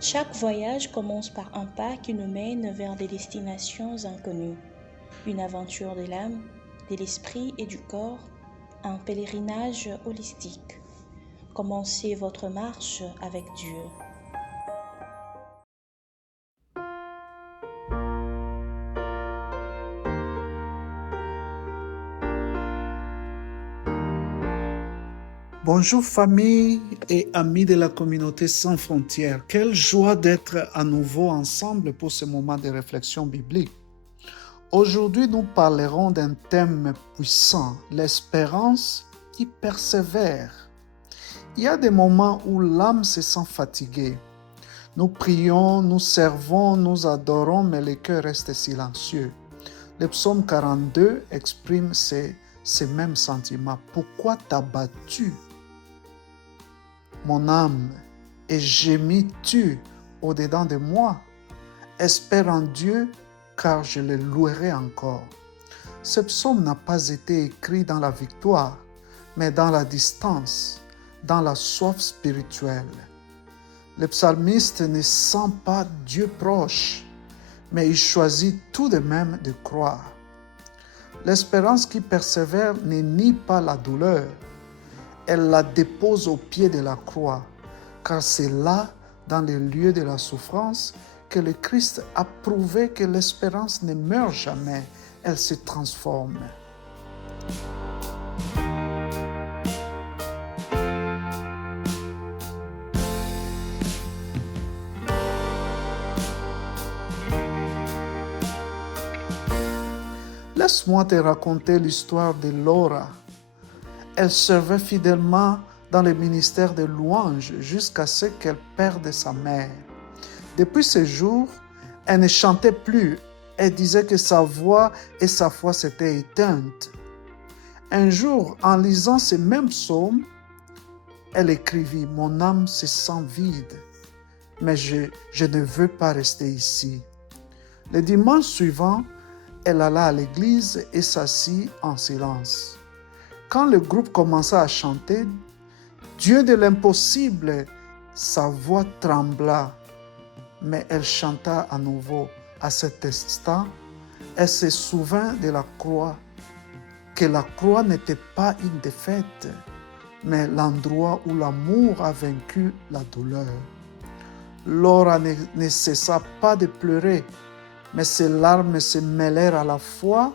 Chaque voyage commence par un pas qui nous mène vers des destinations inconnues. Une aventure de l'âme, de l'esprit et du corps, un pèlerinage holistique. Commencez votre marche avec Dieu. Bonjour famille et amis de la communauté sans frontières. Quelle joie d'être à nouveau ensemble pour ce moment de réflexion biblique. Aujourd'hui, nous parlerons d'un thème puissant, l'espérance qui persévère. Il y a des moments où l'âme se sent fatiguée. Nous prions, nous servons, nous adorons, mais le cœur reste silencieux. Le psaume 42 exprime ces mêmes sentiments. Pourquoi t'as-tu, mon âme, et gémis-tu au-dedans de moi? Espère en Dieu, car je le louerai encore. Ce psaume n'a pas été écrit dans la victoire, mais dans la distance, dans la soif spirituelle. Le psalmiste ne sent pas Dieu proche, mais il choisit tout de même de croire. L'espérance qui persévère ne nie pas la douleur. Elle la dépose au pied de la croix, car c'est là, dans le lieu de la souffrance, que le Christ a prouvé que l'espérance ne meurt jamais, elle se transforme. Laisse-moi te raconter l'histoire de Laura. Elle servait fidèlement dans le ministère de louange jusqu'à ce qu'elle perde sa mère. Depuis ce jour, elle ne chantait plus. Elle disait que sa voix et sa foi s'étaient éteintes. Un jour, en lisant ces mêmes psaumes, elle écrivit « Mon âme se sent vide, mais je ne veux pas rester ici. » Le dimanche suivant, elle alla à l'église et s'assit en silence. Quand le groupe commença à chanter « Dieu de l'impossible », sa voix trembla, mais elle chanta à nouveau. À cet instant, elle se souvint de la croix, que la croix n'était pas une défaite, mais l'endroit où l'amour a vaincu la douleur. Laura ne cessa pas de pleurer, mais ses larmes se mêlèrent à la foi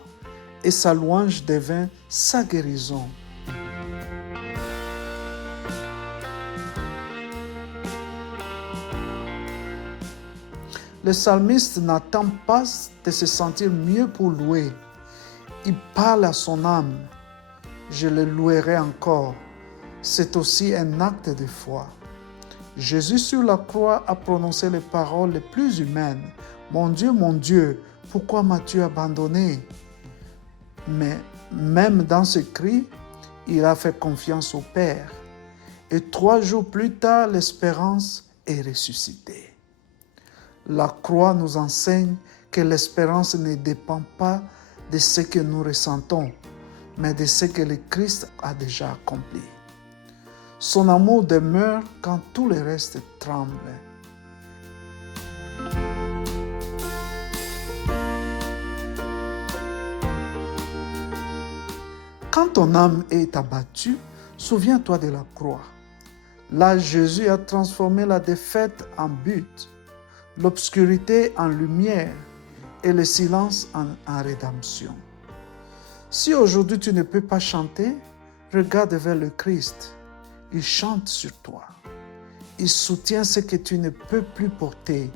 et sa louange devint sa guérison. Le psalmiste n'attend pas de se sentir mieux pour louer. Il parle à son âme. Je le louerai encore. C'est aussi un acte de foi. Jésus sur la croix a prononcé les paroles les plus humaines. Mon Dieu, pourquoi m'as-tu abandonné? Mais même dans ce cri, il a fait confiance au Père. Et 3 jours plus tard, l'espérance est ressuscitée. La croix nous enseigne que l'espérance ne dépend pas de ce que nous ressentons, mais de ce que le Christ a déjà accompli. Son amour demeure quand tout le reste tremble. Quand ton âme est abattue, souviens-toi de la croix. Là, Jésus a transformé la défaite en but, l'obscurité en lumière et le silence en rédemption. Si aujourd'hui tu ne peux pas chanter, regarde vers le Christ. Il chante sur toi. Il soutient ce que tu ne peux plus porter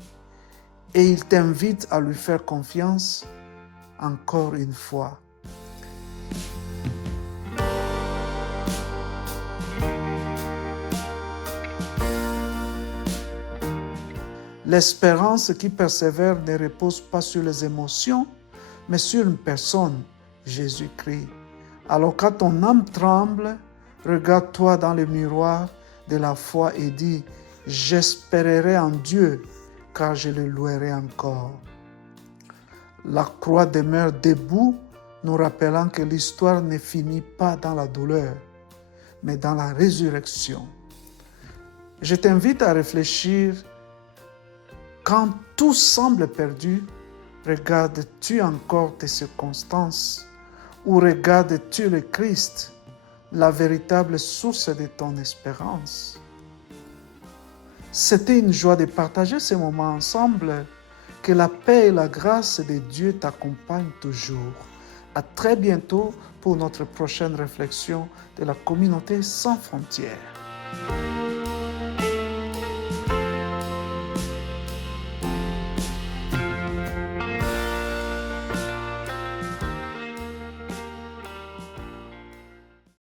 et il t'invite à lui faire confiance encore une fois. L'espérance qui persévère ne repose pas sur les émotions, mais sur une personne, Jésus-Christ. Alors quand ton âme tremble, regarde-toi dans le miroir de la foi et dis « J'espérerai en Dieu, car je le louerai encore. » La croix demeure debout, nous rappelant que l'histoire ne finit pas dans la douleur, mais dans la résurrection. Je t'invite à réfléchir Quand tout semble perdu, regardes-tu encore tes circonstances ou regardes-tu le Christ, la véritable source de ton espérance? C'était une joie de partager ces moments ensemble. Que la paix et la grâce de Dieu t'accompagnent toujours. À très bientôt pour notre prochaine réflexion de la communauté sans frontières.